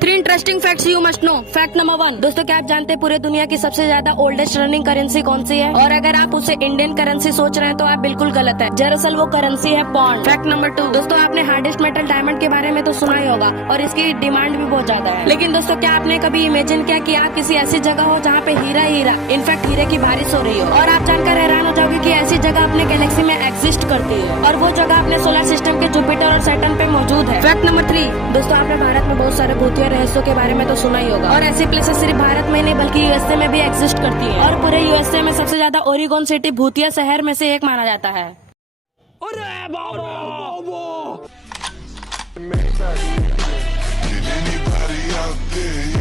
3 interesting facts you must know. Fact number 1, दोस्तों क्या आप जानते हैं पूरे दुनिया की सबसे ज्यादा ओल्डेस्ट रनिंग करेंसी कौन सी है? और अगर आप उसे इंडियन करेंसी सोच रहे हैं तो आप बिल्कुल गलत है, दरअसल वो करेंसी है पौंड। फैक्ट नंबर 2, दोस्तों आपने हार्डेस्ट मेटल डायमंड के बारे में तो सुना ही होगा और इसकी डिमांड भी बहुत ज्यादा है, लेकिन दोस्तों क्या आपने कभी इमेजिन किया कि आप किसी ऐसी जगह हो जहाँ पे हीरा हीरा इनफैक्ट हीरे की बारिश हो रही हो? और आप जानकर हैरान हो जाओगे कि ऐसी जगह अपने गैलेक्सी में एग्जिस्ट करती है और वो जगह अपने सोलर सिस्टम के जुपिटर और सैटर्न पे मौजूद है। फैक्ट नंबर 3, दोस्तों आपने भारत में बहुत सारे भूतिया रहस्यों के बारे में तो सुना ही होगा और ऐसी प्लेसेस सिर्फ भारत में नहीं बल्कि यूएसए में भी एग्जिस्ट करती है और पूरे यूएसए में सबसे ज्यादा ओरिगोन सिटी भूतिया शहर में से एक माना जाता है। अरे बाबा! Did anybody out there